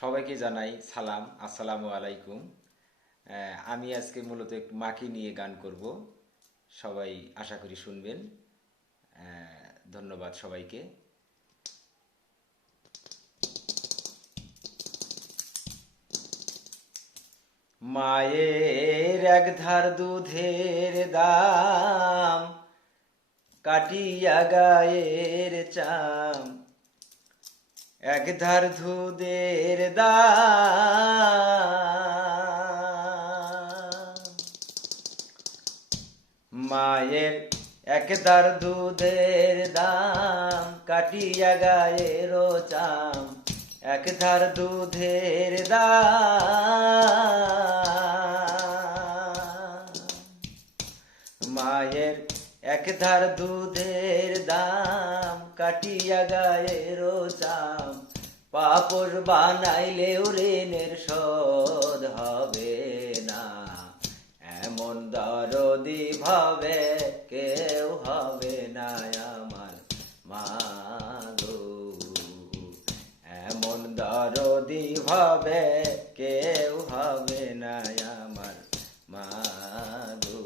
সবাইকে জানাই সালাম, আসসালামু আলাইকুম। আমি আজকে মূলত একটু মাকে নিয়ে গান করব। সবাই আশা করি শুনবেন। ধন্যবাদ সবাইকে। মায়ের এক ধার দুধের দাম, কাটিয়া গায়ের চাম, এক ধার দুধের দাম। মায়ের এক ধার দুধের দাম, কাটিয়া গায়ের চাম, এক ধার দুধের দাম। মায়ের এক ধার দুধের দাম, কাটিয়া গায়ের চাম, পাপড় বানাইলেও ঋণের শোধ হবে না। এমন দরদি ভাবে কেউ হবে না আমার মা গো। এমন দরদি ভাবে কেউ হবে না আমার মা গো।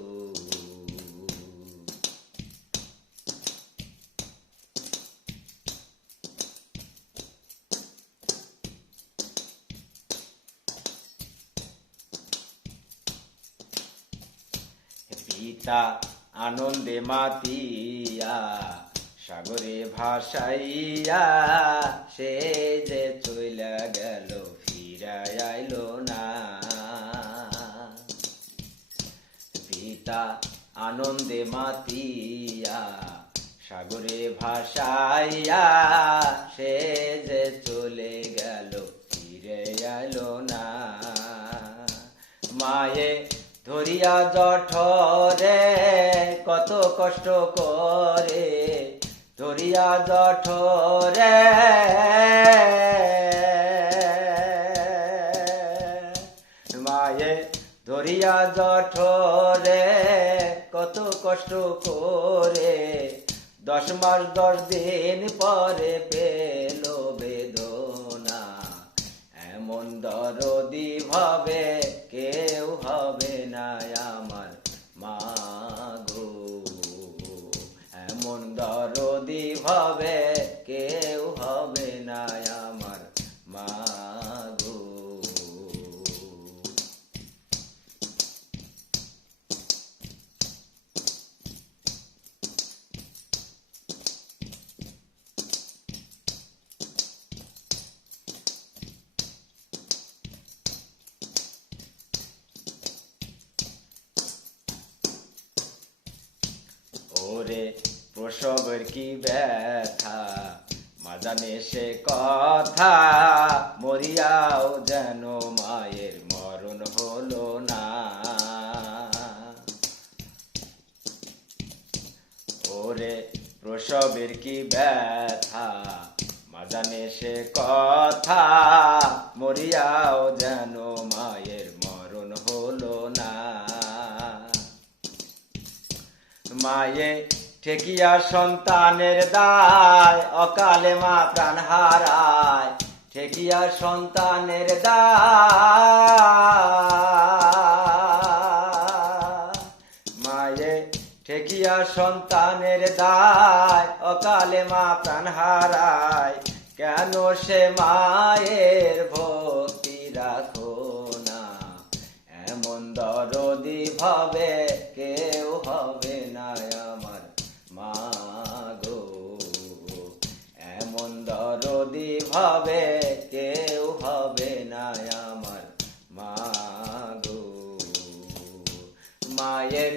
পিতা আনন্দে মাতিয়া, সাগরে ভাসাইয়া, সে যে চইলা গেল ফিরাই আইল না। পিতা আনন্দে মাতিয়া, সাগরে ভাসাইয়া, সে যে চলে গেল ফিরে আইল না। মায়ে ধরিয়া জঠরে কত কষ্ট করে, ধরিয়া জঠরে মায়ে ধরিয়া জঠরে কত কষ্ট করে, 10 মাস 10 দিন পরে পেল বেদনা। এমন দরদি ভাবে কেউ হবে না আমার মা গো। এমন দরদি ভাবে কেউ হবে না আমার মা গো। ওরে প্রসবের কি ব্যথা, মা জানে সে কথা, মরিয়াও যেন মায়ের মরণ হলো না। ওরে প্রসবের কি ব্যথা, মা জানে সে কথা, মরিয়াও যেন মায়ের মরণ হলো না। মায়ে ঠেকিয়া সন্তানের দায়, অকালে মা প্রাণ হারায়, ঠেকিয়া সন্তানের দায়। মায়ে ঠেকিয়া সন্তানের দায়, অকালে মা প্রাণ হারায়, কেন সে মায়ের ভক্তি রাখো না। এমন দরদি ভাবে কেউ হবে না আমার মা গো। এমন দরদি ভাবে কেউ হবে না আমার মা গো। মায়ের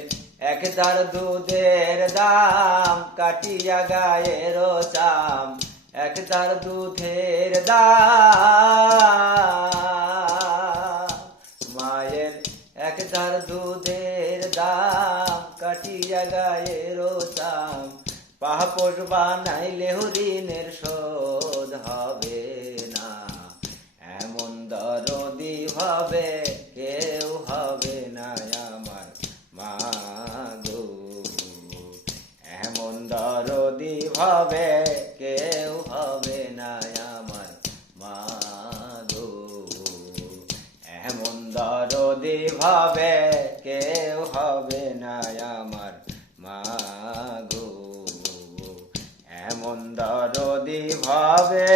এক ধার দুধের দাম, কাটিয়া গায়ের চাম, এক ধার দুধের দাম। মায়ের এক ধার দুধের দাম, কাটিয়া গায়ের চাম, পাপড় বানাইলে ঋণের শোধ হবে না। এমন দরদি ভাবে কেউ হবে না আমার মা গো। এমন দরদি ভাবে কেউ হবে না আমার মা গো। দরদি ভাবে কেউ হবে না আমার মা গো, এমন দরদি ভাবে